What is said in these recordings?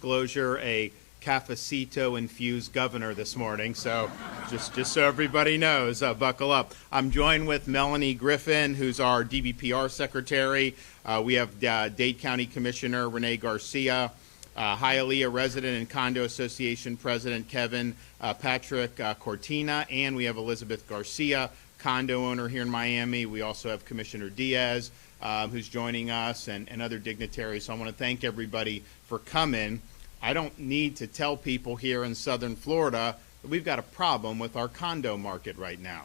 Disclosure, a cafecito infused governor this morning, so just so everybody knows, buckle up. I'm joined with Melanie Griffin, who's our DBPR secretary. We have Dade County Commissioner Renee Garcia, Hialeah resident and Condo Association President Kevin Patrick Cortina, and we have Elizabeth Garcia, condo owner here in Miami. We also have Commissioner Diaz, who's joining us, and other dignitaries. So I want to thank everybody for coming. I don't need to tell people here in Southern Florida that we've got a problem with our condo market right now.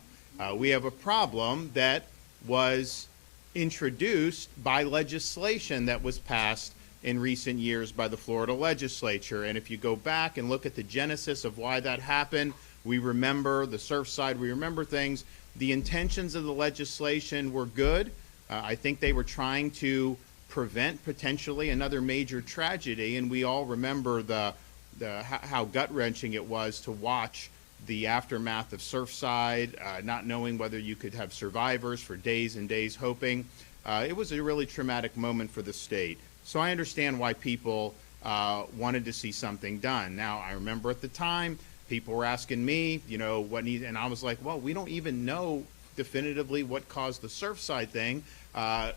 We have a problem that was introduced by legislation that was passed in recent years by the Florida legislature. And if you go back and look at the genesis of why that happened, we remember the Surfside, we remember things. The intentions of the legislation were good. I think they were trying to prevent potentially another major tragedy, and we all remember how gut-wrenching it was to watch the aftermath of Surfside, not knowing whether you could have survivors for days and days, hoping. It was a really traumatic moment for the state. So I understand why people wanted to see something done. Now, I remember at the time, people were asking me, what needs, and I was like, well, we don't even know definitively what caused the Surfside thing.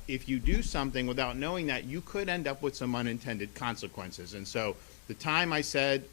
If you do something without knowing that, you could end up with some unintended consequences. And so the time I said,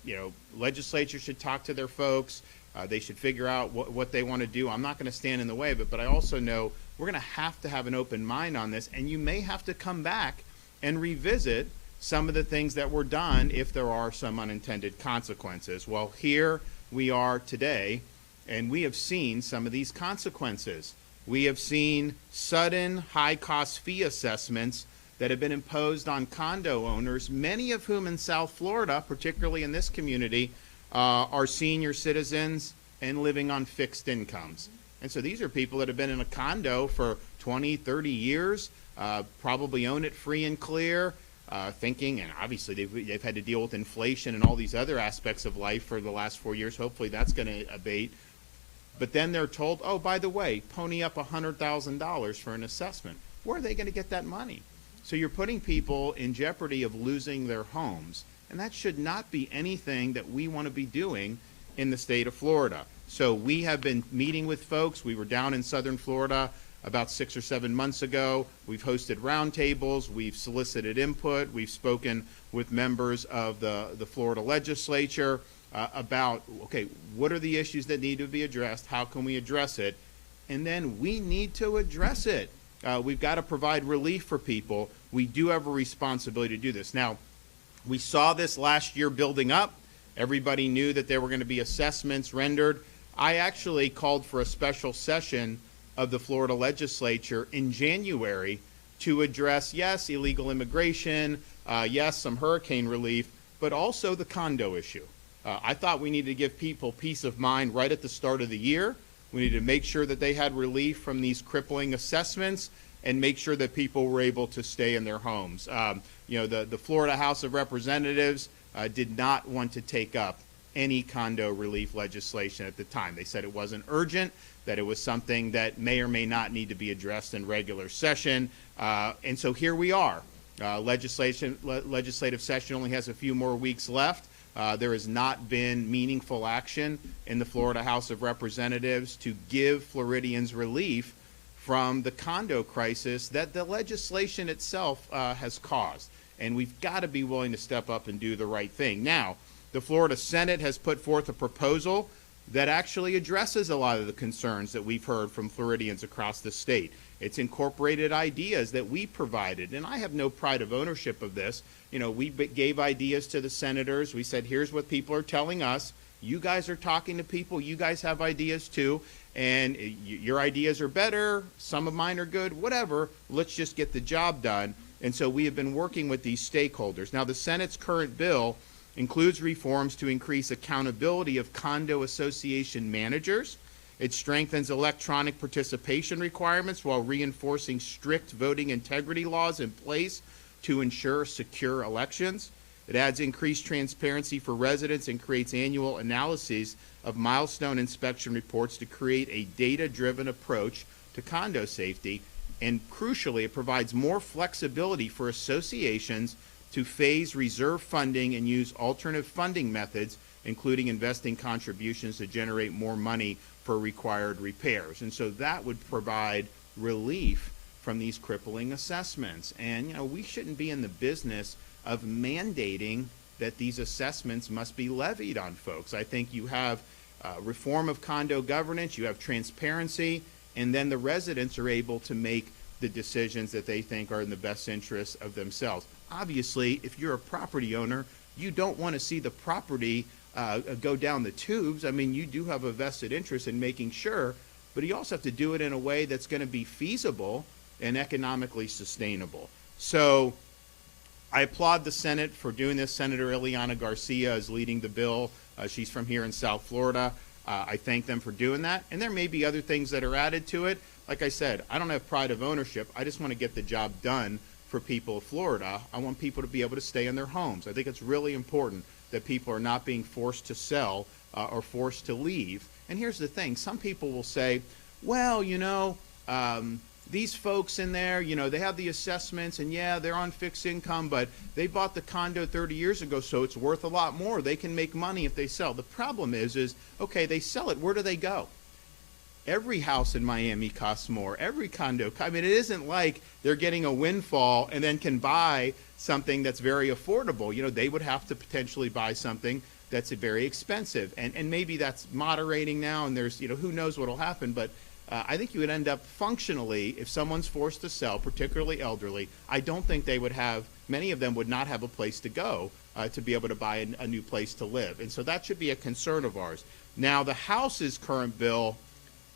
legislature should talk to their folks, they should figure out what they want to do. I'm not going to stand in the way of it, but I also know we're going to have an open mind on this, and you may have to come back and revisit some of the things that were done if there are some unintended consequences. Well, here we are today, and we have seen some of these consequences. We have seen sudden high-cost fee assessments that have been imposed on condo owners, many of whom in South Florida, particularly in this community, are senior citizens and living on fixed incomes. And so these are people that have been in a condo for 20, 30 years, probably own it free and clear, thinking, and obviously they've had to deal with inflation and all these other aspects of life for the last 4 years. Hopefully that's going to abate. But then they're told, oh, by the way, pony up $100,000 for an assessment. Where are they going to get that money? So you're putting people in jeopardy of losing their homes. And that should not be anything that we want to be doing in the state of Florida. So we have been meeting with folks. We were down in Southern Florida about 6 or 7 months ago. We've hosted roundtables. We've solicited input. We've spoken with members of the Florida legislature about, okay, what are the issues that need to be addressed? How can we address it? And then we need to address it. We've got to provide relief for people. We do have a responsibility to do this. Now, we saw this last year building up. Everybody knew that there were going to be assessments rendered. I actually called for a special session of the Florida legislature in January to address, yes, illegal immigration, yes, some hurricane relief, but also the condo issue. I thought we needed to give people peace of mind right at the start of the year. We needed to make sure that they had relief from these crippling assessments and make sure that people were able to stay in their homes. The Florida House of Representatives did not want to take up any condo relief legislation at the time. They said it wasn't urgent, that it was something that may or may not need to be addressed in regular session. And so here we are. Legislative session only has a few more weeks left. There has not been meaningful action in the Florida House of Representatives to give Floridians relief from the condo crisis that the legislation itself has caused. And we've got to be willing to step up and do the right thing. Now, the Florida Senate has put forth a proposal that actually addresses a lot of the concerns that we've heard from Floridians across the state. It's incorporated ideas that we provided, and I have no pride of ownership of this. We gave ideas to the senators. We said, here's what people are telling us. You guys are talking to people. You guys have ideas too, and your ideas are better. Some of mine are good, whatever. Let's just get the job done. And so we have been working with these stakeholders. Now, the Senate's current bill includes reforms to increase accountability of condo association managers. It strengthens electronic participation requirements while reinforcing strict voting integrity laws in place to ensure secure elections. It adds increased transparency for residents and creates annual analyses of milestone inspection reports to create a data-driven approach to condo safety. And crucially, it provides more flexibility for associations to phase reserve funding and use alternative funding methods, including investing contributions to generate more money for required repairs. And so that would provide relief from these crippling assessments. And, you know, we shouldn't be in the business of mandating that these assessments must be levied on folks. I think you have reform of condo governance, you have transparency, and then the residents are able to make the decisions that they think are in the best interest of themselves. Obviously, if you're a property owner, you don't want to see the property go down the tubes. I mean, you do have a vested interest in making sure, but you also have to do it in a way that's going to be feasible and economically sustainable. So I applaud the Senate for doing this. Senator Ileana Garcia is leading the bill. She's from here in South Florida. I thank them for doing that. And there may be other things that are added to it. Like I said, I don't have pride of ownership. I just want to get the job done for people of Florida. I want people to be able to stay in their homes. I think it's really important that people are not being forced to sell or forced to leave. And here's the thing. Some people will say, well, you know, these folks in there, you know, they have the assessments, and yeah, they're on fixed income, but they bought the condo 30 years ago, so it's worth a lot more. They can make money if they sell. The problem is okay, they sell it. Where do they go? Every house in Miami costs more. Every condo. I mean, it isn't like they're getting a windfall and then can buy something that's very affordable. You know, they would have to potentially buy something that's very expensive. And maybe that's moderating now, and there's, you know, who knows what will happen, but I think you would end up functionally, if someone's forced to sell, particularly elderly, I don't think they would have, many of them would not have a place to go to be able to buy a new place to live. And so that should be a concern of ours. Now, the House's current bill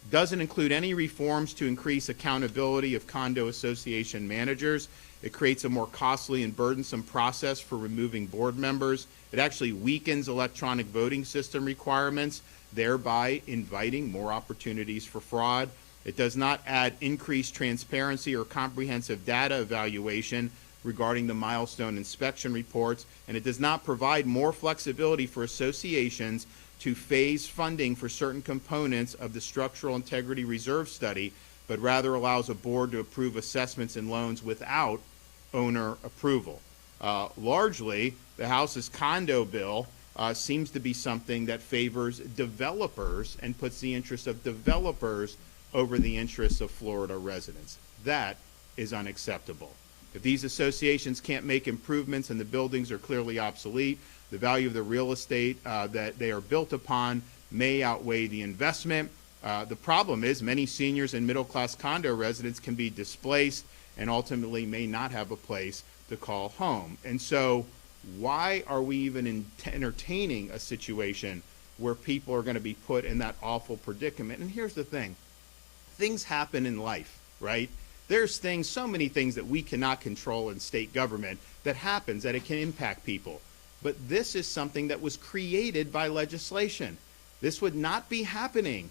doesn't include any reforms to increase accountability of condo association managers. It creates a more costly and burdensome process for removing board members. It actually weakens electronic voting system requirements, thereby inviting more opportunities for fraud. It does not add increased transparency or comprehensive data evaluation regarding the milestone inspection reports, and it does not provide more flexibility for associations to phase funding for certain components of the structural integrity reserve study, but rather allows a board to approve assessments and loans without owner approval. Largely, the House's condo bill seems to be something that favors developers and puts the interests of developers over the interests of Florida residents. That is unacceptable. If these associations can't make improvements and the buildings are clearly obsolete, the value of the real estate that they are built upon may outweigh the investment. The problem is many seniors and middle-class condo residents can be displaced and ultimately may not have a place to call home. And so why are we even entertaining a situation where people are going to be put in that awful predicament? And here's the thing. Things happen in life, right? There's things, so many things that we cannot control in state government that happens, that it can impact people. But this is something that was created by legislation. This would not be happening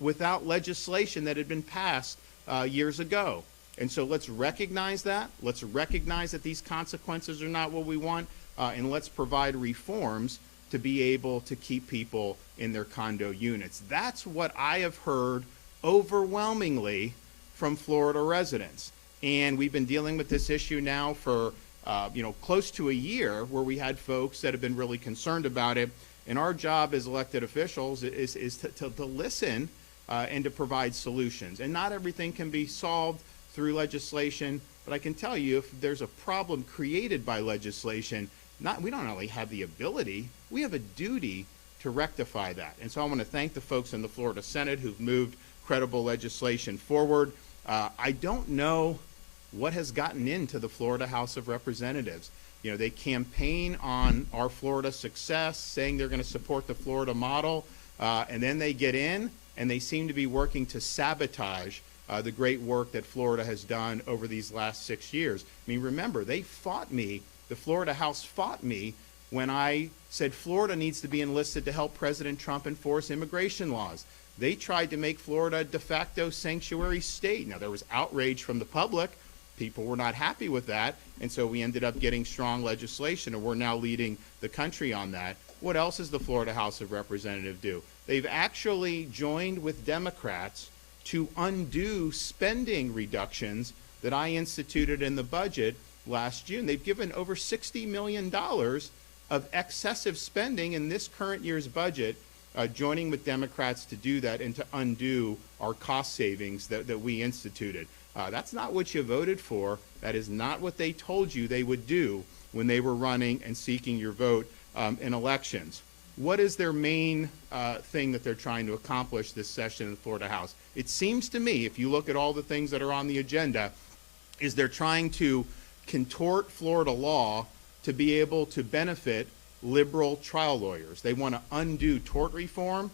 without legislation that had been passed years ago. And so let's recognize that. Let's recognize that these consequences are not what we want, and let's provide reforms to be able to keep people in their condo units. That's what I have heard overwhelmingly from Florida residents. And we've been dealing with this issue now for close to a year, where we had folks that have been really concerned about it. And our job as elected officials is to listen and to provide solutions. And not everything can be solved through legislation, but I can tell you, if there's a problem created by legislation, we don't only have the ability, we have a duty to rectify that. And so I want to thank the folks in the Florida Senate who've moved credible legislation forward. I don't know what has gotten into the Florida House of Representatives. You know, they campaign on our Florida success, saying they're going to support the Florida model, and then they get in and they seem to be working to sabotage the great work that Florida has done over these last 6 years. I mean, remember, they fought me, the Florida House fought me when I said Florida needs to be enlisted to help President Trump enforce immigration laws. They tried to make Florida a de facto sanctuary state. Now, there was outrage from the public. People were not happy with that, and so we ended up getting strong legislation, and we're now leading the country on that. What else does the Florida House of Representatives do? They've actually joined with Democrats to undo spending reductions that I instituted in the budget last June. They've given over $60 million of excessive spending in this current year's budget, joining with Democrats to do that and to undo our cost savings that we instituted. That's not what you voted for. That is not what they told you they would do when they were running and seeking your vote in elections. What is their main thing that they're trying to accomplish this session in the Florida House? It seems to me, if you look at all the things that are on the agenda, is they're trying to contort Florida law to be able to benefit liberal trial lawyers. They want to undo tort reform.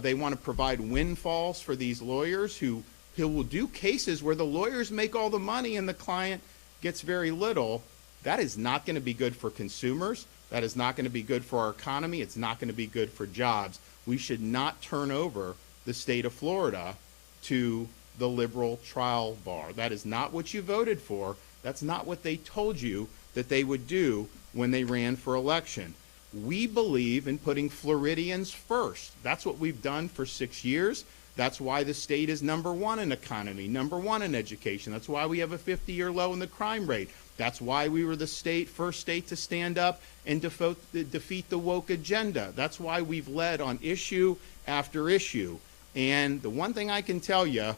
They want to provide windfalls for these lawyers who will do cases where the lawyers make all the money and the client gets very little. That is not going to be good for consumers. That is not going to be good for our economy. It's not going to be good for jobs. We should not turn over the state of Florida to the liberal trial bar. That is not what you voted for. That's not what they told you that they would do when they ran for election. We believe in putting Floridians first. That's what we've done for 6 years. That's why the state is #1 in economy, #1 in education. That's why we have a 50-year low in the crime rate. That's why we were the first state to stand up and defeat the woke agenda. That's why we've led on issue after issue. And the one thing I can tell you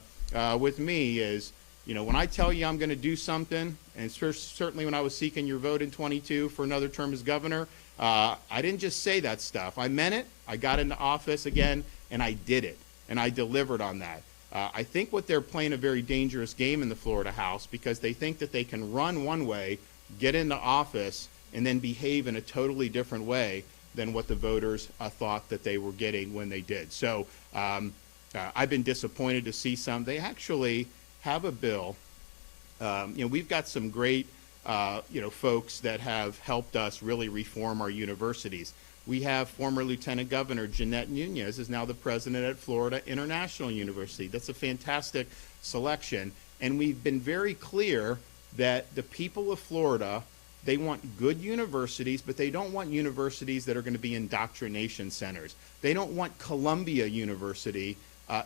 with me is, when I tell you I'm going to do something, and certainly when I was seeking your vote in 22 for another term as governor, I didn't just say that stuff. I meant it. I got into office again, and I did it, and I delivered on that. I think what they're playing a very dangerous game in the Florida House, because they think that they can run one way, get into office, and then behave in a totally different way than what the voters thought that they were getting when they did. So I've been disappointed to see some. They actually have a bill. We've got some great folks that have helped us really reform our universities. We have former Lieutenant Governor Jeanette Nunez is now the president at Florida International University. That's a fantastic selection. And we've been very clear that the people of Florida, they want good universities, but they don't want universities that are going to be indoctrination centers. They don't want Columbia University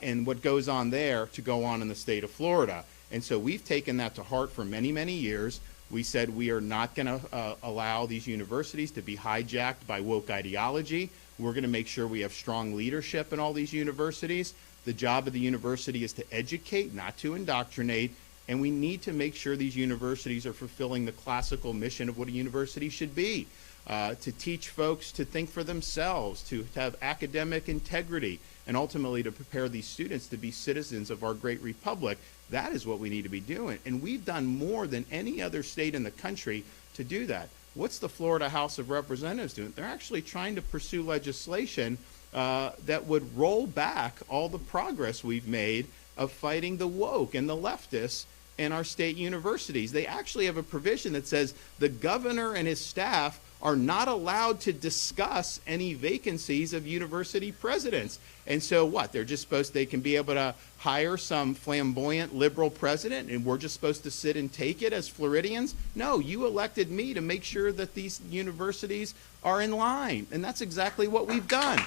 and what goes on there to go on in the state of Florida. And so we've taken that to heart for many, many years. We said we are not going to allow these universities to be hijacked by woke ideology. We're going to make sure we have strong leadership in all these universities. The job of the university is to educate, not to indoctrinate, and we need to make sure these universities are fulfilling the classical mission of what a university should be, to teach folks to think for themselves, to have academic integrity, and ultimately to prepare these students to be citizens of our great republic. That is what we need to be doing. And we've done more than any other state in the country to do that. What's the Florida House of Representatives doing? They're actually trying to pursue legislation that would roll back all the progress we've made of fighting the woke and the leftists in our state universities. They actually have a provision that says the governor and his staff are not allowed to discuss any vacancies of university presidents. And so what? They can be able to hire some flamboyant liberal president and we're just supposed to sit and take it as Floridians? No, you elected me to make sure that these universities are in line. And that's exactly what we've done.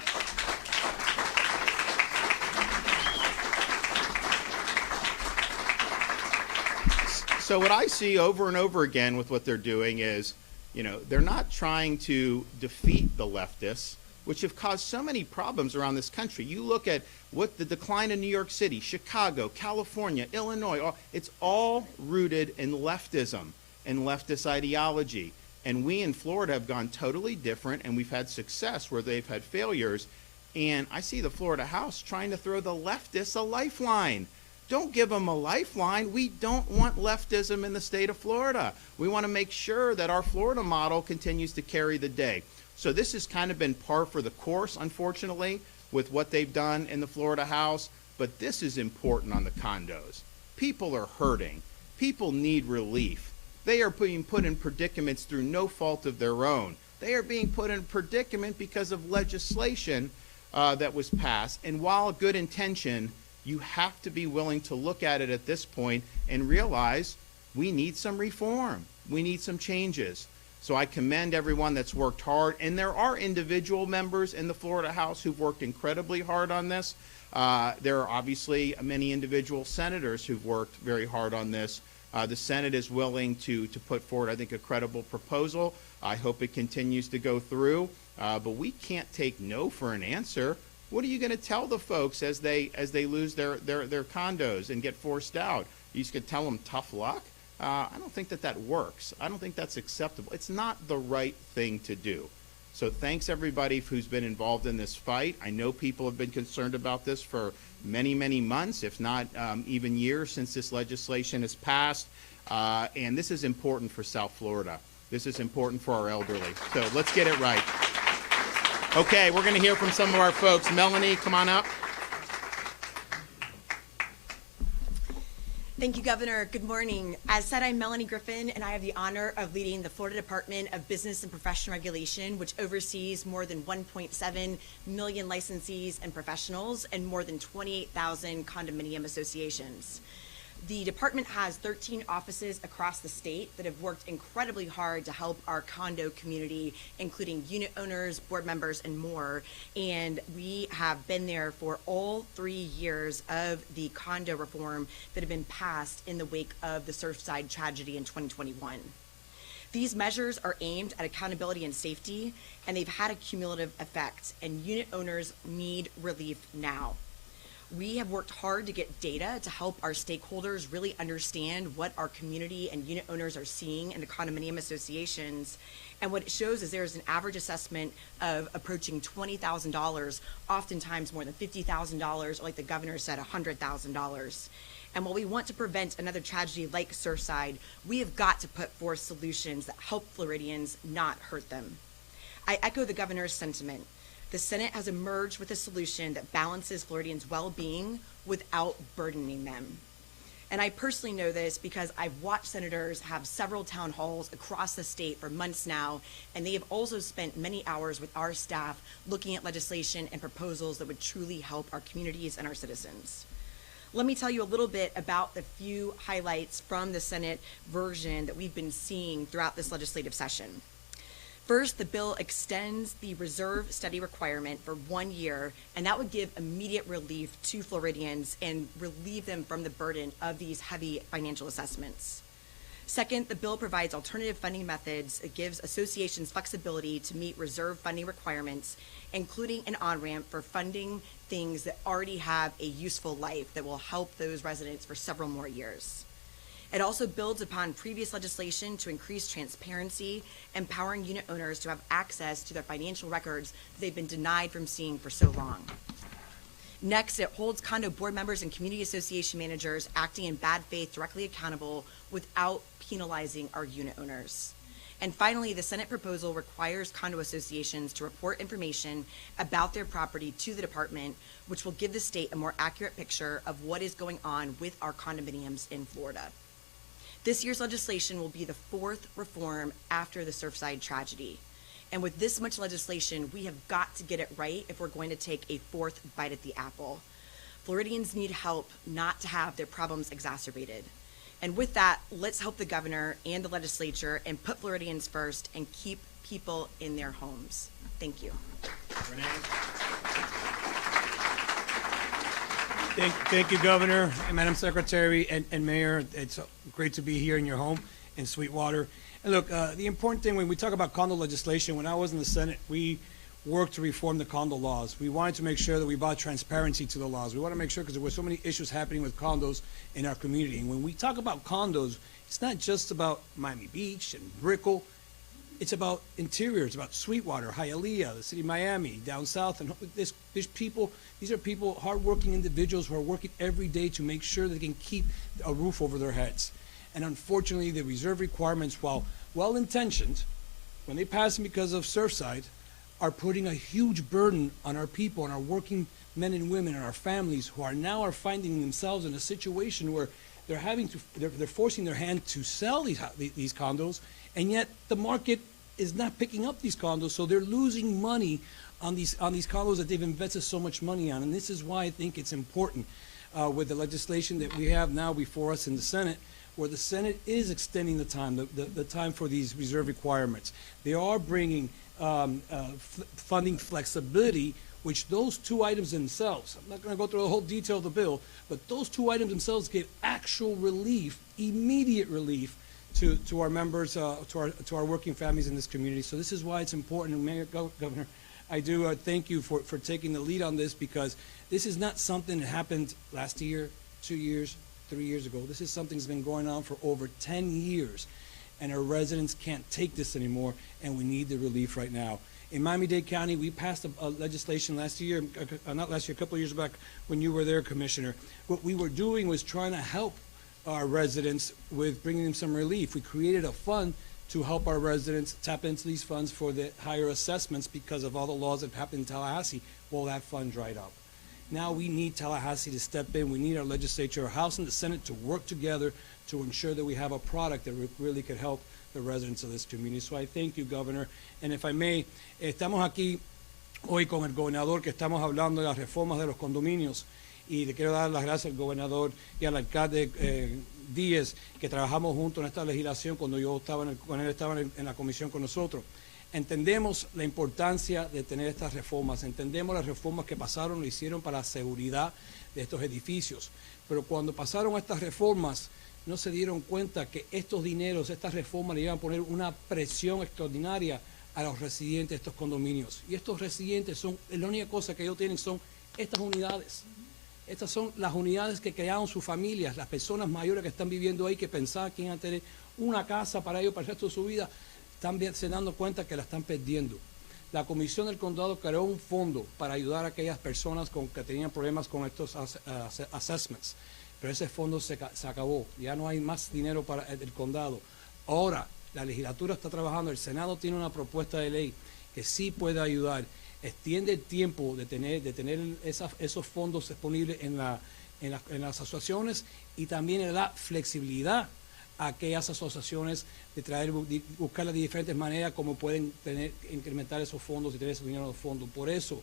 So what I see over and over again with what they're doing is, they're not trying to defeat the leftists, which have caused so many problems around this country. You look at what the decline in New York City, Chicago, California, Illinois, it's all rooted in leftism and leftist ideology. And we in Florida have gone totally different, and we've had success where they've had failures. And I see the Florida House trying to throw the leftists a lifeline. Don't give them a lifeline. We don't want leftism in the state of Florida. We want to make sure that our Florida model continues to carry the day. So this has kind of been par for the course, unfortunately, with what they've done in the Florida House. But this is important on the condos. People are hurting. People need relief. They are being put in predicaments through no fault of their own. They are being put in predicament because of legislation that was passed. And while good intention, you have to be willing to look at it at this point and realize we need some reform. We need some changes. So I commend everyone that's worked hard. And there are individual members in the Florida House who've worked incredibly hard on this. There are obviously many individual senators who've worked very hard on this. The Senate is willing to put forward, I think, a credible proposal. I hope it continues to go through, but we can't take no for an answer. What are you going to tell the folks as they lose their condos and get forced out? You just could tell them tough luck? I don't think that works. I don't think that's acceptable. It's not the right thing to do. So thanks everybody who's been involved in this fight. I know people have been concerned about this for many, many months, if not even years since this legislation has passed. And this is important for South Florida. This is important for our elderly. So let's get it right. Okay, we're going to hear from some of our folks. Melanie, come on up. Thank you, Governor. Good morning. As said, I'm Melanie Griffin, and I have the honor of leading the Florida Department of Business and Professional Regulation, which oversees more than 1.7 million licensees and professionals and more than 28,000 condominium associations. The department has 13 offices across the state that have worked incredibly hard to help our condo community, including unit owners, board members, and more. And we have been there for all 3 years of the condo reform that have been passed in the wake of the Surfside tragedy in 2021. These measures are aimed at accountability and safety, and they've had a cumulative effect, and unit owners need relief now. We have worked hard to get data to help our stakeholders really understand what our community and unit owners are seeing in the condominium associations. And what it shows is there's an average assessment of approaching $20,000, oftentimes more than $50,000, or like the governor said, $100,000. And while we want to prevent another tragedy like Surfside, we have got to put forth solutions that help Floridians, not hurt them. I echo the governor's sentiment. The Senate has emerged with a solution that balances Floridians' well-being without burdening them. And I personally know this because I've watched senators have several town halls across the state for months now, and they have also spent many hours with our staff looking at legislation and proposals that would truly help our communities and our citizens. Let me tell you a little bit about the few highlights from the Senate version that we've been seeing throughout this legislative session. First, the bill extends the reserve study requirement for 1 year, and that would give immediate relief to Floridians and relieve them from the burden of these heavy financial assessments. Second, the bill provides alternative funding methods. It gives associations flexibility to meet reserve funding requirements, including an on-ramp for funding things that already have a useful life that will help those residents for several more years. It also builds upon previous legislation to increase transparency, empowering unit owners to have access to their financial records that they've been denied from seeing for so long. Next, it holds condo board members and community association managers acting in bad faith directly accountable without penalizing our unit owners. And finally, the Senate proposal requires condo associations to report information about their property to the department, which will give the state a more accurate picture of what is going on with our condominiums in Florida. This year's legislation will be the fourth reform after the Surfside tragedy. And with this much legislation, we have got to get it right if we're going to take a fourth bite at the apple. Floridians need help not to have their problems exacerbated. And with that, let's help the governor and the legislature and put Floridians first and keep people in their homes. Thank you. Renee? Thank you, Governor, and Madam Secretary, and Mayor. It's great to be here in your home in Sweetwater. And look, the important thing when we talk about condo legislation, when I was in the Senate, we worked to reform the condo laws. We wanted to make sure that we brought transparency to the laws. We want to make sure, because there were so many issues happening with condos in our community. And when we talk about condos, it's not just about Miami Beach and Brickell. It's about interior. It's about Sweetwater, Hialeah, the city of Miami, down south. And there's people, these are people, hardworking individuals who are working every day to make sure they can keep a roof over their heads. And unfortunately, the reserve requirements, while well-intentioned, when they pass them because of Surfside, are putting a huge burden on our people and our working men and women and our families who are now finding themselves in a situation where they're forcing their hand to sell these condos, and yet the market is not picking up these condos, so they're losing money on these condos that they've invested so much money on. And this is why I think it's important with the legislation that we have now before us in the Senate, where the Senate is extending the time for these reserve requirements. They are bringing funding flexibility which those two items themselves, I'm not going to go through the whole detail of the bill, but those two items themselves give actual relief, immediate relief to our members, to our working families in this community. So this is why it's important. And Mayor, Governor, I do thank you for taking the lead on this, because this is not something that happened last year, 2 years, 3 years ago. This is something that's been going on for over 10 years, and our residents can't take this anymore, and we need the relief right now. In Miami-Dade County, we passed a legislation last year, not last year, a couple of years back when you were there, Commissioner. What we were doing was trying to help our residents with bringing them some relief. We created a fund to help our residents tap into these funds for the higher assessments because of all the laws that happened in Tallahassee. Well, that fund dried up. Now we need Tallahassee to step in. We need our legislature, our House and the Senate, to work together to ensure that we have a product that really could help the residents of this community. So I thank you, Governor. And if I may, estamos aquí hoy con el gobernador, que estamos hablando de las reformas de los condominios, y le quiero dar las gracias al gobernador y al alcalde Díez, que trabajamos juntos en esta legislación cuando yo estaba cuando él estaba en la comisión con nosotros. Entendemos la importancia de tener estas reformas, entendemos las reformas que pasaron, lo hicieron para la seguridad de estos edificios, pero cuando pasaron estas reformas no se dieron cuenta que estos dineros, estas reformas le iban a poner una presión extraordinaria a los residentes de estos condominios. Y estos residentes son, la única cosa que ellos tienen son estas unidades. Estas son las unidades que crearon sus familias, las personas mayores que están viviendo ahí, que pensaban que iban a tener una casa para ellos para el resto de su vida, están se dando cuenta que la están perdiendo. La Comisión del Condado creó un fondo para ayudar a aquellas personas que tenían problemas con estos assessments, pero ese fondo se acabó, ya no hay más dinero para el condado. Ahora, la legislatura está trabajando, el Senado tiene una propuesta de ley que sí puede ayudar, extiende el tiempo de tener esos fondos disponibles en las asociaciones, y también le da flexibilidad a aquellas asociaciones de buscar las diferentes maneras como pueden incrementar esos fondos y tener ese dinero en los fondos. Por eso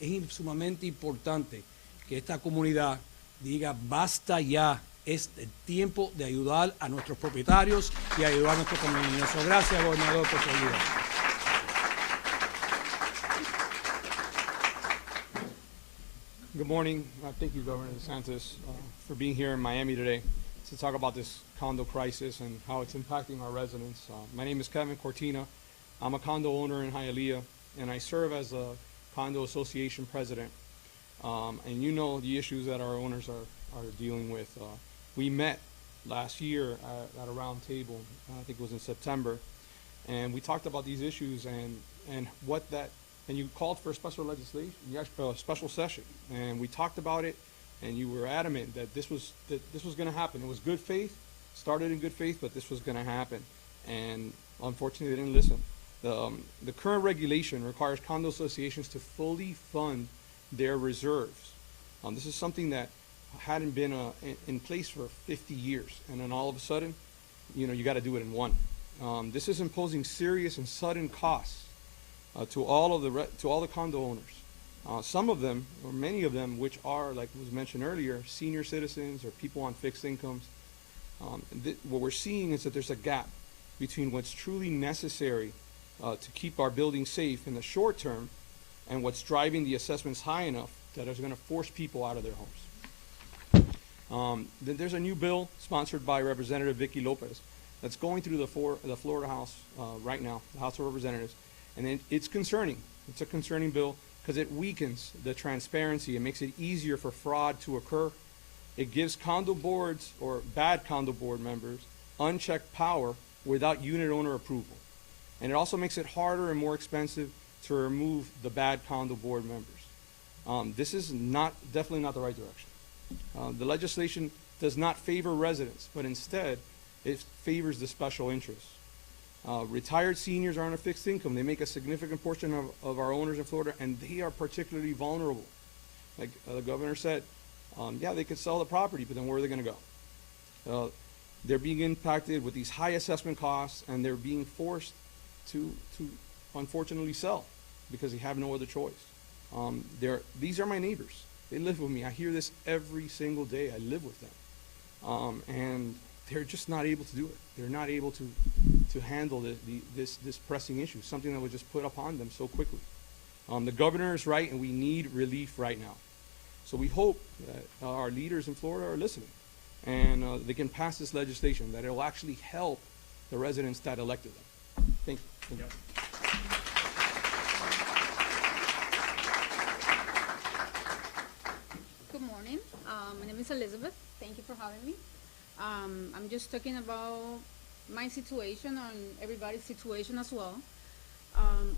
es sumamente importante que esta comunidad diga basta ya, es el tiempo de ayudar a nuestros propietarios y ayudar a nuestros condominios. Gracias, gobernador, por su ayuda. Good morning. Thank you, Governor DeSantis, for being here in Miami today to talk about this condo crisis and how it's impacting our residents. My name is Kevin Cortina. I'm a condo owner in Hialeah, and I serve as a condo association president. And you know the issues that our owners are dealing with. We met last year at a round table, I think it was in September, and we talked about these issues and what that, and you called for a special legislation, a special session, and we talked about it, and you were adamant that this was going to happen. It was good faith, started in good faith, but this was going to happen, and unfortunately they didn't listen. The current regulation requires condo associations to fully fund their reserves. This is something that hadn't been in place for 50 years, and then all of a sudden, you got to do it in one. This is imposing serious and sudden costs to all the condo owners. Some of them, or many of them, which are, like was mentioned earlier, senior citizens or people on fixed incomes. What we're seeing is that there's a gap between what's truly necessary to keep our buildings safe in the short term and what's driving the assessments high enough that is going to force people out of their homes. There's a new bill sponsored by Representative Vicky Lopez that's going through the Florida House right now, the House of Representatives, and it's concerning. It's a concerning bill because it weakens the transparency. It makes it easier for fraud to occur. It gives condo boards or bad condo board members unchecked power without unit owner approval. And it also makes it harder and more expensive to remove the bad condo board members. This is definitely not the right direction. The legislation does not favor residents, but instead it favors the special interests. Retired seniors are on a fixed income. They make a significant portion of our owners in Florida, and they are particularly vulnerable. Like the governor said, yeah, they could sell the property, but then where are they going to go? They're being impacted with these high assessment costs, and they're being forced to unfortunately sell because they have no other choice. These are my neighbors. They live with me. I hear this every single day. I live with them. And they're just not able to do it. They're not able to handle this pressing issue, something that was just put upon them so quickly. The governor is right, and we need relief right now. So we hope that our leaders in Florida are listening, and they can pass this legislation, that it will actually help the residents that elected them. Thank you. Yep. Good morning. My name is Elizabeth. Thank you for having me. I'm just talking about my situation and everybody's situation as well.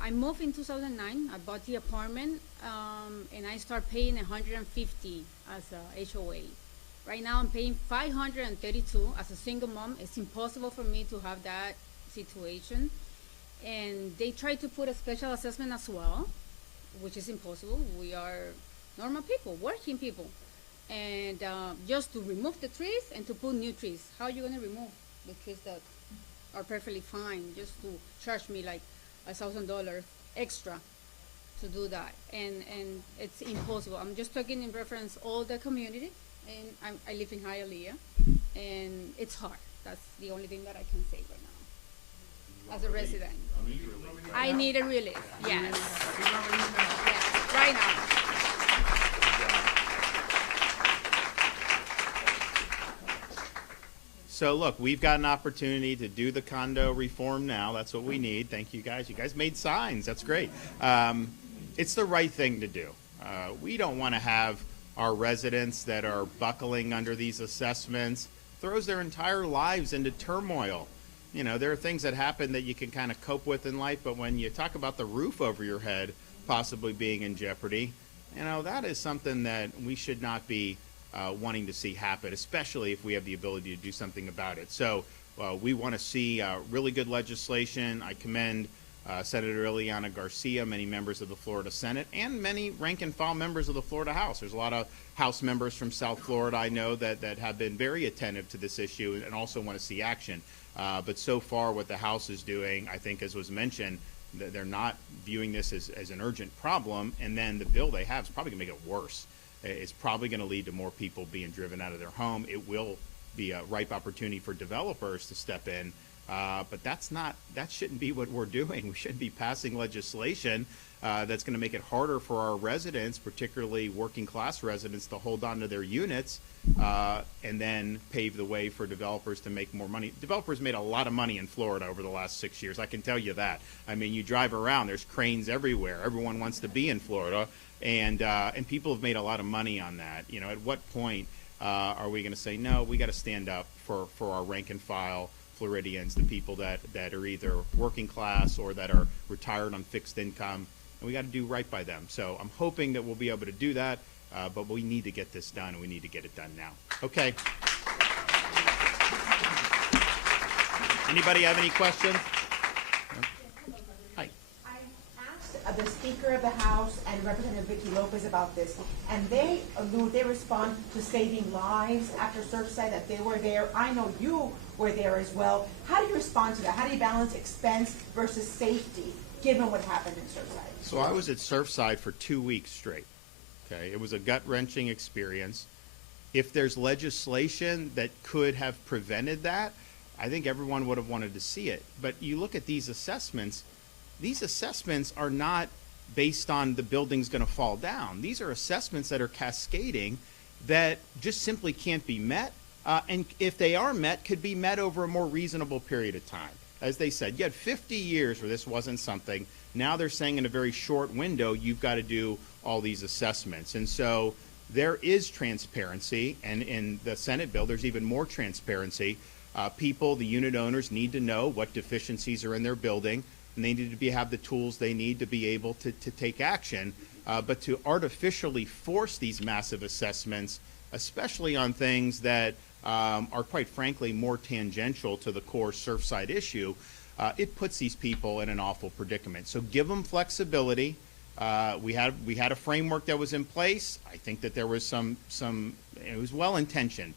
I moved in 2009. I bought the apartment, and I start paying 150 as a HOA. Right now, I'm paying 532 as a single mom. It's impossible for me to have that situation, and they try to put a special assessment as well, which is impossible. We are normal people, working people, and just to remove the trees and to put new trees. How are you going to remove the trees that are perfectly fine, just to charge me like $1,000 extra to do that? And it's impossible. I'm just talking in reference all the community, and I live in Hialeah, and it's hard. That's the only thing that I can say right now as a resident. I need a relief. Yes. Yes, right now. So look, we've got an opportunity to do the condo reform now. That's what we need. Thank you guys. You guys made signs. That's great. It's the right thing to do. We don't want to have our residents that are buckling under these assessments, throws their entire lives into turmoil. You know, there are things that happen that you can kind of cope with in life, but when you talk about the roof over your head possibly being in jeopardy, you know, that is something that we should not be wanting to see happen, especially if we have the ability to do something about it. So we want to see really good legislation. I commend Senator Ileana Garcia, many members of the Florida Senate, and many rank and file members of the Florida House. There's a lot of House members from South Florida I know that have been very attentive to this issue and also want to see action. But so far what the House is doing, I think, as was mentioned, they're not viewing this as an urgent problem, and then the bill they have is probably going to make it worse. It's probably going to lead to more people being driven out of their home. It will be a ripe opportunity for developers to step in, but that shouldn't be what we're doing. We shouldn't be passing legislation that's going to make it harder for our residents, particularly working class residents, to hold on to their units and then pave the way for developers to make more money. Developers made a lot of money in Florida over the last 6 years. I can tell you that. I mean, you drive around, there's cranes everywhere. Everyone wants to be in Florida. And people have made a lot of money on that. You know, at what point are we going to say, no, we got to stand up for our rank and file Floridians, the people that are either working class or that are retired on fixed income, and we got to do right by them. So I'm hoping that we'll be able to do that, but we need to get this done, and we need to get it done now. Okay. Anybody have any questions? Hi. The Speaker of the House and Representative Vicky Lopez about this, and they respond to saving lives after Surfside, that they were there. I know you were there as well. How do you respond to that? How do you balance expense versus safety, given what happened in Surfside? So I was at Surfside for 2 weeks straight. Okay, it was a gut-wrenching experience. If there's legislation that could have prevented that, I think everyone would have wanted to see it. But you look at these assessments are not based on the building's going to fall down. These are assessments that are cascading that just simply can't be met, and if they are met, could be met over a more reasonable period of time. As they said, you had 50 years where this wasn't something. Now they're saying in a very short window, you've got to do all these assessments. And so there is transparency, and in the Senate bill, there's even more transparency. People, the unit owners, need to know what deficiencies are in their building, and they need to have the tools they need to be able to take action. But to artificially force these massive assessments, especially on things that are quite frankly more tangential to the core Surfside issue, it puts these people in an awful predicament. So give them flexibility. We had a framework that was in place. I think that there was some it was well-intentioned.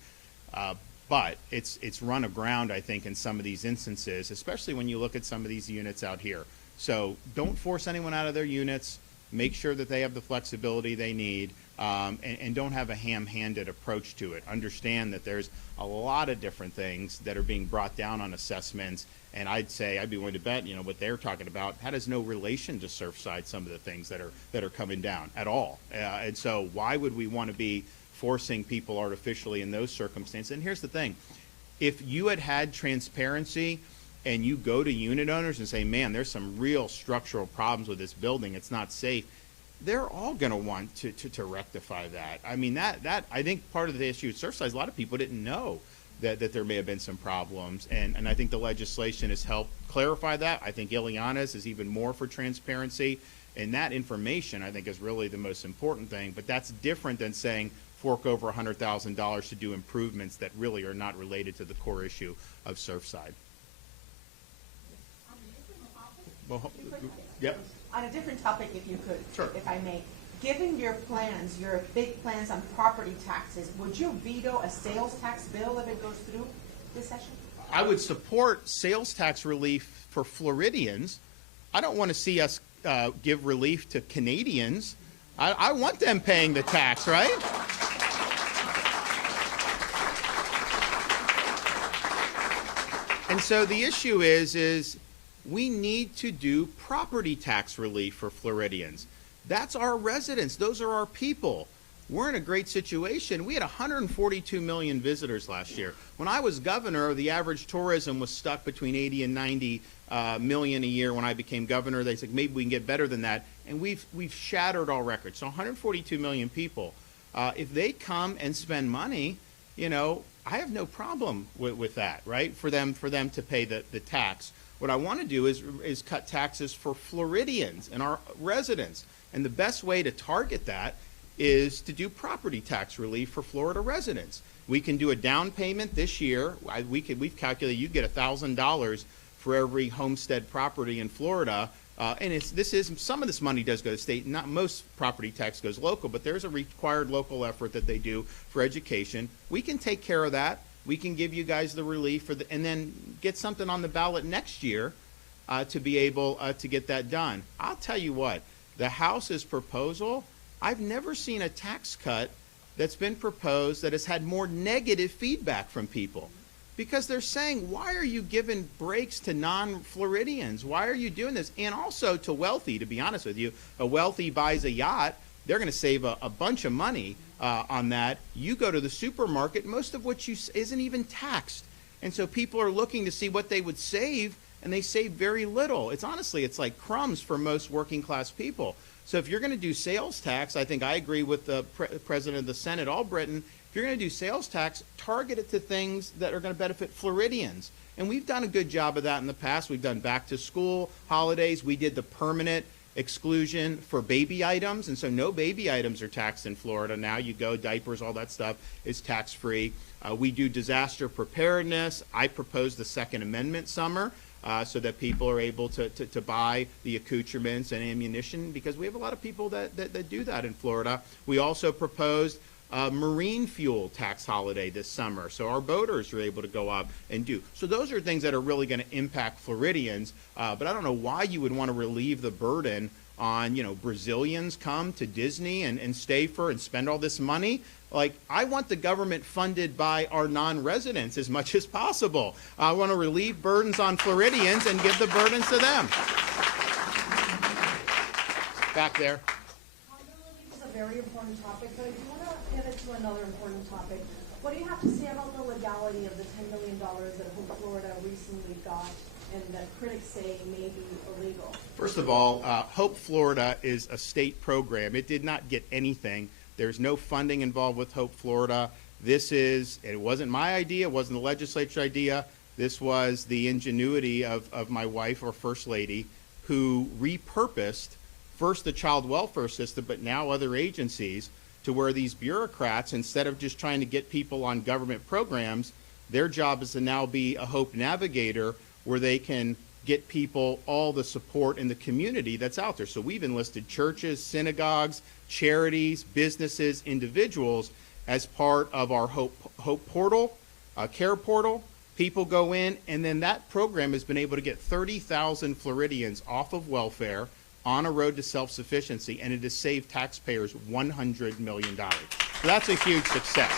But it's run aground, I think, in some of these instances, especially when you look at some of these units out here. So don't force anyone out of their units. Make sure that they have the flexibility they need, and don't have a ham-handed approach to it. Understand that there's a lot of different things that are being brought down on assessments, And I'd be willing to bet, what they're talking about, that has no relation to Surfside, some of the things that are coming down at all. And so why would we want to be forcing people artificially in those circumstances? And here's the thing. If you had transparency and you go to unit owners and say, man, there's some real structural problems with this building, it's not safe, they're all going to want to rectify that. I mean, that I think part of the issue with Surfside is a lot of people didn't know that there may have been some problems, and I think the legislation has helped clarify that. I think Ileana's is even more for transparency, and that information I think is really the most important thing. But that's different than saying fork over $100,000 to do improvements that really are not related to the core issue of Surfside. Well, yep. On a different topic, if you could, Sure. if I may. Given your plans, your big plans on property taxes, would you veto a sales tax bill if it goes through this session? I would support sales tax relief for Floridians. I don't want to see us give relief to Canadians. I want them paying the tax, right? And so the issue is we need to do property tax relief for Floridians. That's our residents. Those are our people. We're in a great situation. We had 142 million visitors last year. When I was governor, the average tourism was stuck between 80 and 90 million a year. When I became governor, they said maybe we can get better than that. And we've shattered all records. So 142 million people. If they come and spend money, I have no problem with that, right? For them to pay the tax. What I want to do is cut taxes for Floridians and our residents. And the best way to target that is to do property tax relief for Florida residents. We can do a down payment this year. We've calculated you get $1,000 for every homestead property in Florida. And some of this money does go to state. Not most property tax goes local, but there's a required local effort that they do for education. We can take care of that. We can give you guys the relief and then get something on the ballot next year to be able to get that done. I'll tell you what, the House's proposal, I've never seen a tax cut that's been proposed that has had more negative feedback from people. Because they're saying, why are you giving breaks to non-Floridians? Why are you doing this? And also to wealthy, to be honest with you. A wealthy buys a yacht, they're going to save a bunch of money on that. You go to the supermarket, most of what you isn't even taxed. And so people are looking to see what they would save, and they save very little. It's like crumbs for most working class people. So if you're going to do sales tax, I think I agree with the President of the Senate, Albritton. If you're going to do sales tax, target it to things that are going to benefit Floridians. And we've done a good job of that in the past. We've done back to school, holidays. We did the permanent exclusion for baby items. And so no baby items are taxed in Florida. Now you go, diapers, all that stuff is tax-free. We do disaster preparedness. I proposed the Second Amendment summer so that people are able to buy the accoutrements and ammunition, because we have a lot of people that do that in Florida. We also proposed marine fuel tax holiday this summer, so our boaters are able to go up and do. So those are things that are really going to impact Floridians, but I don't know why you would want to relieve the burden on, Brazilians come to Disney and stay and spend all this money. Like, I want the government funded by our non-residents as much as possible. I want to relieve burdens on Floridians and give the burdens to them. Back there. Condo relief is a very important topic, but I do want to pivot to another important topic. What do you have to say about the legality of the $10 million that Hope Florida recently got and that critics say may be illegal? First of all, Hope Florida is a state program. It did not get anything. There's no funding involved with Hope Florida. It wasn't my idea, it wasn't the legislature's idea. This was the ingenuity of my wife, our First Lady, who repurposed first the child welfare system, but now other agencies, to where these bureaucrats, instead of just trying to get people on government programs, their job is to now be a Hope navigator where they can get people all the support in the community that's out there. So we've enlisted churches, synagogues, charities, businesses, individuals as part of our Hope portal, care portal. People go in, and then that program has been able to get 30,000 Floridians off of welfare on a road to self-sufficiency, and it has saved taxpayers $100 million. So that's a huge success.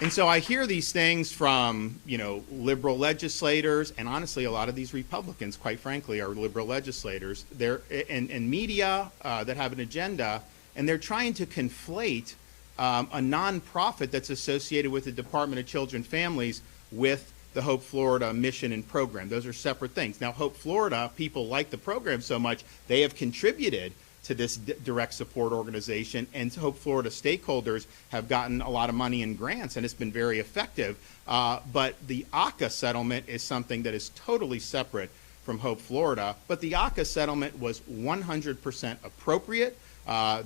And so I hear these things from, liberal legislators, and honestly, a lot of these Republicans, quite frankly, are liberal legislators. They're and media that have an agenda, and they're trying to conflate a nonprofit that's associated with the Department of Children and Families with the Hope Florida mission and program. Those are separate things. Now, Hope Florida, people like the program so much, they have contributed to this direct support organization, and Hope Florida stakeholders have gotten a lot of money in grants, and it's been very effective. But the ACA settlement is something that is totally separate from Hope Florida. But the ACA settlement was 100% appropriate.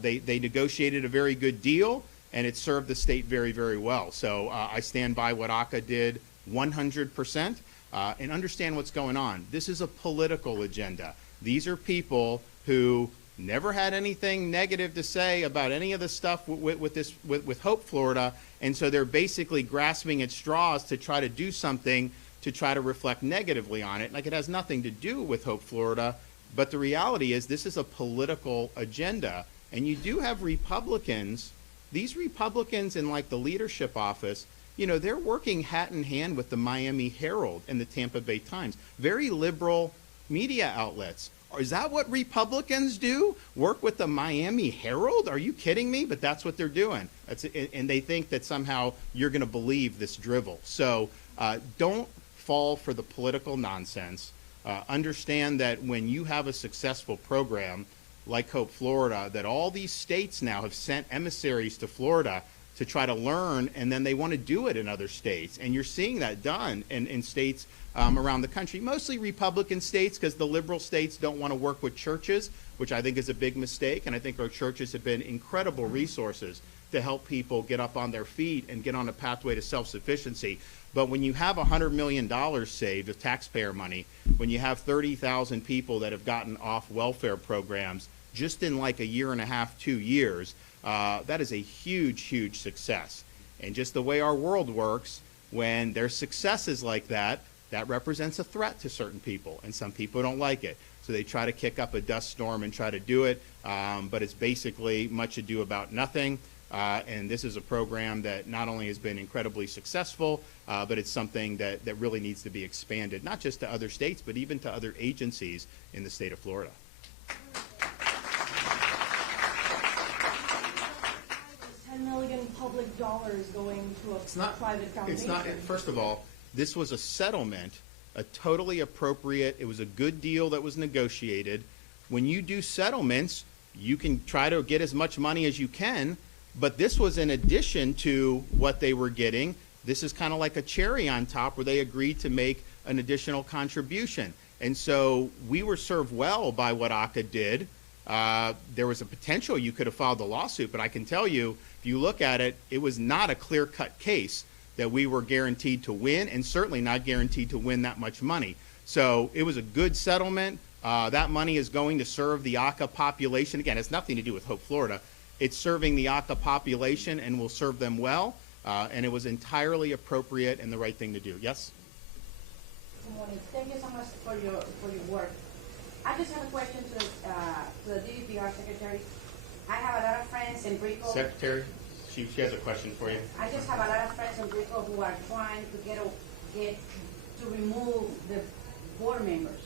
They negotiated a very good deal, and it served the state very, very well. So I stand by what ACA did 100%, and understand what's going on. This is a political agenda. These are people who never had anything negative to say about any of the stuff with Hope Florida, and so they're basically grasping at straws to try to do something to try to reflect negatively on it. Like, it has nothing to do with Hope Florida, but the reality is this is a political agenda, and you do have Republicans. These Republicans in like the leadership office, they're working hat in hand with the Miami Herald and the Tampa Bay Times, very liberal media outlets. Is that what Republicans do? Work with the Miami Herald? Are you kidding me? But that's what they're doing. And they think that somehow you're going to believe this drivel. So don't fall for the political nonsense. Understand that when you have a successful program like Hope Florida, that all these states now have sent emissaries to Florida to try to learn, and then they want to do it in other states. And you're seeing that done in states around the country, mostly Republican states, because the liberal states don't want to work with churches, which I think is a big mistake. And I think our churches have been incredible resources to help people get up on their feet and get on a pathway to self-sufficiency. But when you have $100 million saved of taxpayer money, when you have 30,000 people that have gotten off welfare programs just in like a year and a half, 2 years, that is a huge, huge success. And just the way our world works, when there's successes like that, that represents a threat to certain people, and some people don't like it. So they try to kick up a dust storm and try to do it, but it's basically much ado about nothing. And this is a program that not only has been incredibly successful, but it's something that really needs to be expanded, not just to other states, but even to other agencies in the state of Florida. 10 million public dollars going to a private foundation. It's not, first of all, this was a settlement, a totally appropriate, it was a good deal that was negotiated. When you do settlements, you can try to get as much money as you can, but this was in addition to what they were getting. This is kind of like a cherry on top where they agreed to make an additional contribution. And so we were served well by what ACA did. There was a potential you could have filed a lawsuit, but I can tell you, if you look at it, it was not a clear-cut case that we were guaranteed to win, and certainly not guaranteed to win that much money. So it was a good settlement. That money is going to serve the ACA population. Again, it's nothing to do with Hope Florida. It's serving the ACA population and will serve them well, and it was entirely appropriate and the right thing to do. Yes? Good morning. Thank you so much for your work. I just have a question to the DVPR secretary. I have a lot of friends in Brico. Secretary, she has a question for you. I just have a lot of friends in Brico who are trying to remove the board members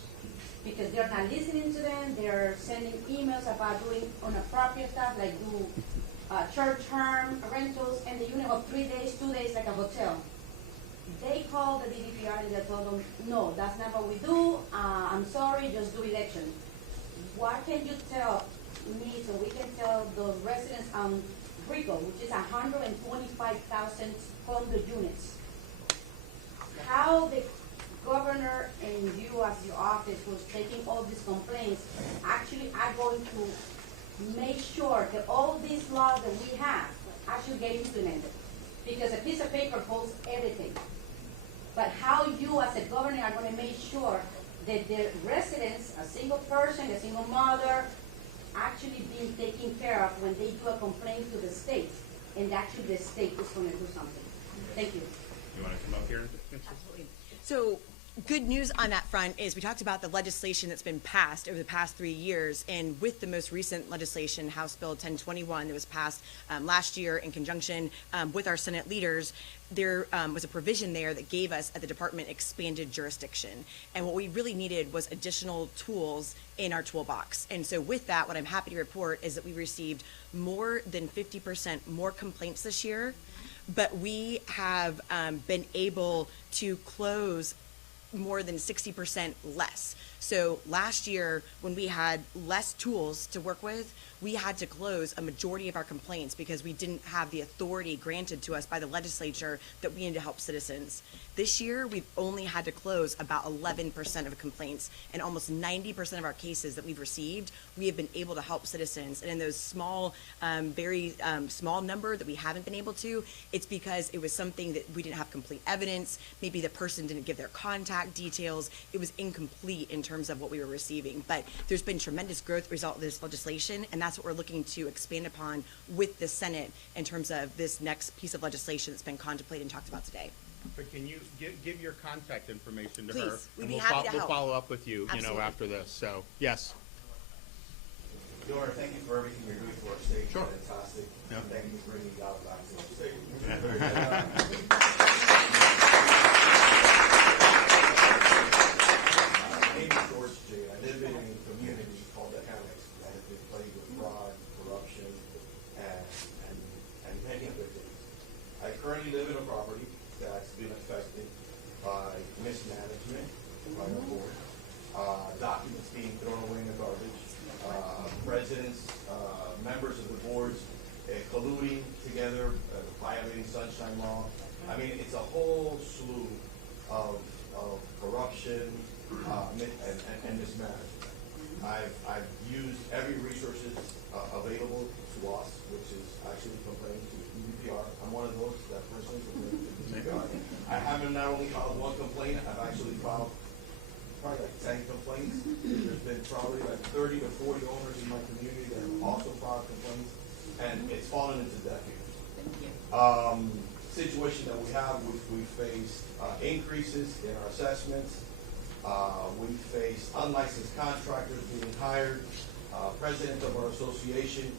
because they're not listening to them. They're sending emails about doing inappropriate stuff like do church term rentals, and the unit of 3 days, 2 days like a hotel. They called the DVPR and they told them, no, that's not what we do. I'm sorry, just do election. What can you tell me so we can tell the residents on Brico, which is 125,000 condo units, how the governor and you as your office who's taking all these complaints actually are going to make sure that all these laws that we have actually get implemented? Because a piece of paper holds everything. But how you as a governor are going to make sure that the residents, a single person, a single mother, actually being taken care of when they do a complaint to the state, and actually the state is going to do something. Thank you. You want to come up here? Absolutely. So good news on that front is we talked about the legislation that's been passed over the past 3 years, and with the most recent legislation, House Bill 1021, that was passed last year in conjunction with our Senate leaders, there was a provision there that gave us at the department expanded jurisdiction. And what we really needed was additional tools in our toolbox. And so with that, what I'm happy to report is that we received more than 50% more complaints this year, but we have been able to close more than 60% less. So last year, when we had less tools to work with, we had to close a majority of our complaints because we didn't have the authority granted to us by the legislature that we needed to help citizens. This year, we've only had to close about 11% of complaints, and almost 90% of our cases that we've received, we have been able to help citizens. And in those small, very small number that we haven't been able to, it's because it was something that we didn't have complete evidence. Maybe the person didn't give their contact details. It was incomplete in terms of what we were receiving. But there's been tremendous growth result of this legislation, and that's what we're looking to expand upon with the Senate in terms of this next piece of legislation that's been contemplated and talked about today. But can you give your contact information to Please, her? we'd and be we'll happy to we'll help. follow up with you, Absolutely. after this. So, yes. Governor, thank you for everything you're doing for our state. Sure. Fantastic. Yeah. Thank you for bringing God back to our state. My name is George J. I live in a community called the Hammocks that has been plagued with fraud, corruption, and many other things. I currently live in a property that's been affected by mismanagement by our board, documents being thrown away in the garbage, presidents, members of the boards colluding together, violating sunshine law. I mean, it's a whole slew of corruption and mismanagement. I've used every resources available to us, which is actually complaining to DBPR. I'm one of those, that person complaining to DBPR. I haven't not only filed one complaint, I've actually filed probably like 10 complaints. There's been probably like 30 to 40 owners in my community that have also filed complaints, and it's fallen into deaf ears. Situation that we have, we faced increases in our assessments. We faced unlicensed contractors being hired, president of our association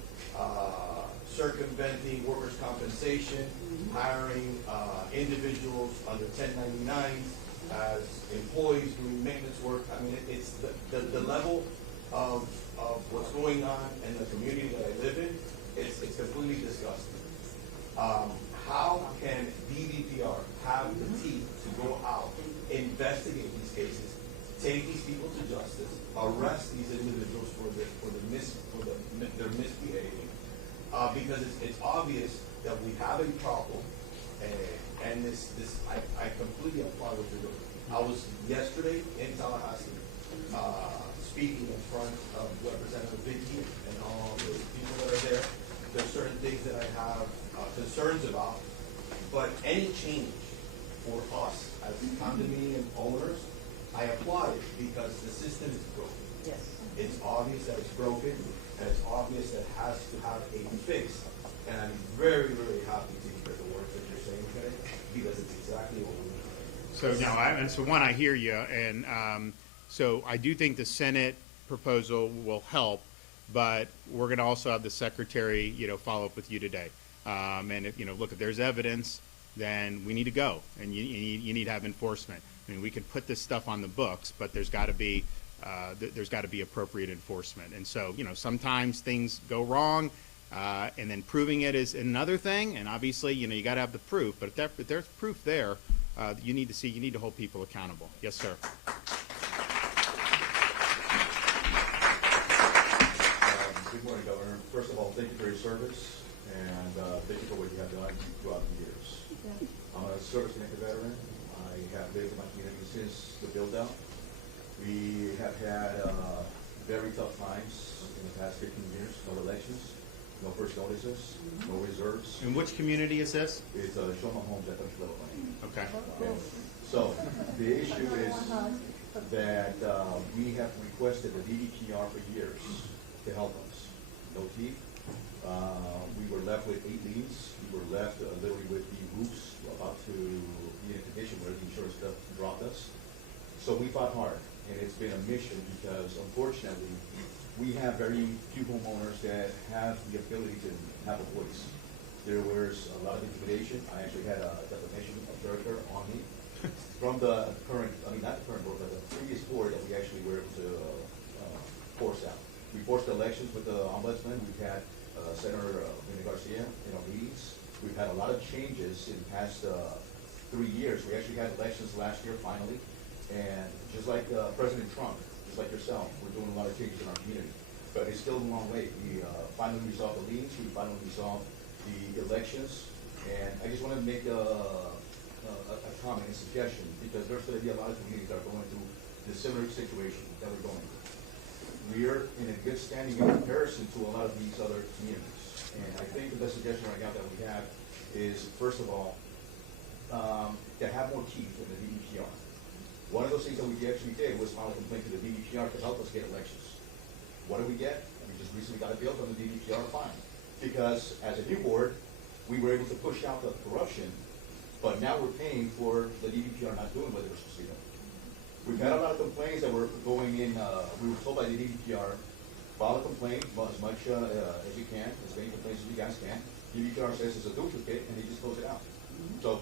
circumventing workers' compensation, hiring individuals under 1099s as employees doing maintenance work. I mean, it's the level of what's going on in the community that I live in, it's completely disgusting. How can DDPR have the teeth to go out, investigate these cases, take these people to justice, arrest these individuals for their misbehaving? Because it's obvious that we have a problem, and I completely applaud what you're doing. I was yesterday in Tallahassee speaking in front of Representative Vicky and all the people that are there. There's certain things that I have concerns about, but any change for us as condominium owners, I applaud it because the system is broken. Yes. It's obvious that it's broken, and it's obvious that it has to have a fix. And I'm very, very happy to hear the words that you're saying today, because it's exactly what we need. So I hear you, and so I do think the Senate proposal will help, but we're going to also have the secretary, follow up with you today. And if look, if there's evidence, then we need to go, and you need to have enforcement. I mean, we can put this stuff on the books, but there's got to be appropriate enforcement. And so sometimes things go wrong, and then proving it is another thing. And obviously, you got to have the proof. But if there's proof there, you need to hold people accountable. Yes, sir. Good morning, Governor. First of all, thank you for your service, and thank you for what you have done throughout the years. I'm a service-connected veteran. I have lived in my community since the build-out. We have had very tough times in the past 15 years. No elections, no first notices, no reserves. And which community is this? It's Shoma Homes at the level. Okay. Okay. So the issue is that we have requested the DDPR for years to help us. No teeth. We were left with 8 liens. We were left literally with the roofs about to be in a condition where the insurance dropped us. So we fought hard, and it's been a mission because unfortunately we have very few homeowners that have the ability to have a voice. There was a lot of intimidation. I actually had a defamation of character on me from the current, I mean, not the current board, but the previous board that we actually were able to force out. We forced elections with the ombudsman. We've had Senator Vinny Garcia in our meetings. We've had a lot of changes in the past 3 years. We actually had elections last year, finally. And just like President Trump, just like yourself, we're doing a lot of changes in our community. But it's still a long way. We finally resolved the liens. We finally resolved the elections. And I just want to make a comment and suggestion, because there's going to be a lot of communities that are going through the similar situation that we're going through. We're in a good standing in comparison to a lot of these other communities. And I think the best suggestion right now that we have is, first of all, to have more teeth in the DDPR. One of those things that we actually did was file a complaint to the DDPR to help us get elections. What did we get? We just recently got a bill from the DDPR fine. Because as a new board, we were able to push out the corruption, but now we're paying for the DDPR not doing what they were supposed to do. We've had a lot of complaints that were going in, we were told by the DDPR, file a complaint as much as you can, as many complaints as you guys can. DDPR says it's a duplicate, and they just close it out. So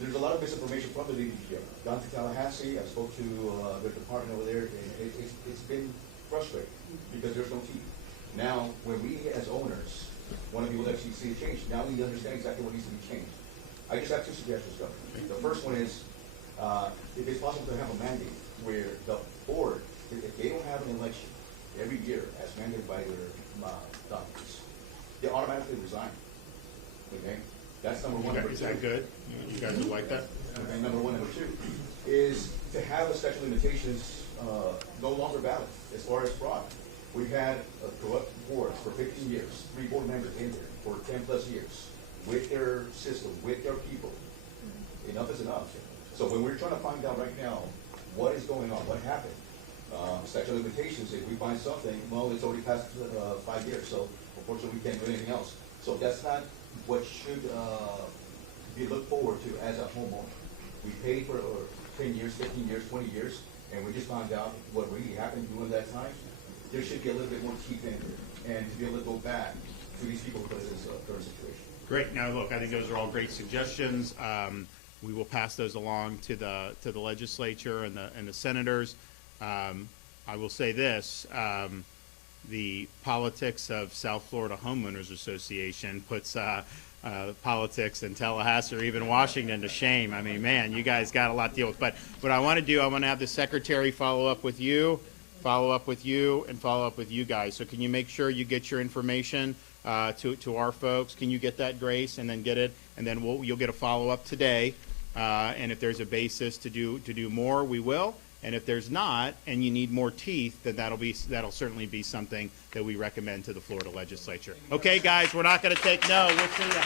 there's a lot of misinformation from the DDPR. Gone to Tallahassee, I spoke to their department over there, and it's been frustrating because there's no teeth. Now, when we as owners want to be able to actually see a change, now we understand exactly what needs to be changed. I just have two suggestions, Governor. The first one is, if it's possible to have a mandate where the board, if they don't have an election every year as mandated by their documents, they automatically resign. Okay? That's number one. Is that good? You guys would like that? Okay, number one. Number two is to have the statute of limitations no longer valid as far as fraud. We've had corrupt boards for 15 years, 3 board members in there for 10 plus years with their system, with their people. Enough is enough. So when we're trying to find out right now what is going on, what happened, statute of limitations, if we find something, well, it's already past 5 years, so unfortunately we can't do anything else. So that's not what should be looked forward to as a homeowner. We paid for 10 years, 15 years, 20 years, and we just found out what really happened during that time. There should be a little bit more teeth in there, and to be able to go back to these people because of this current situation. Great. Now, look, I think those are all great suggestions. We will pass those along to the legislature and the senators. I will say this: the politics of South Florida Homeowners Association puts politics in Tallahassee or even Washington to shame. I mean, man, you guys got a lot to deal with. But what I want to do, I want to have the secretary follow up with you, and follow up with you guys. So can you make sure you get your information to our folks? Can you get that, Grace, and then get it, and then you'll get a follow up today. And if there's a basis to do more, we will. And if there's not, and you need more teeth, then that'll certainly be something that we recommend to the Florida legislature. Okay, guys, we're not going to take no. We'll see ya.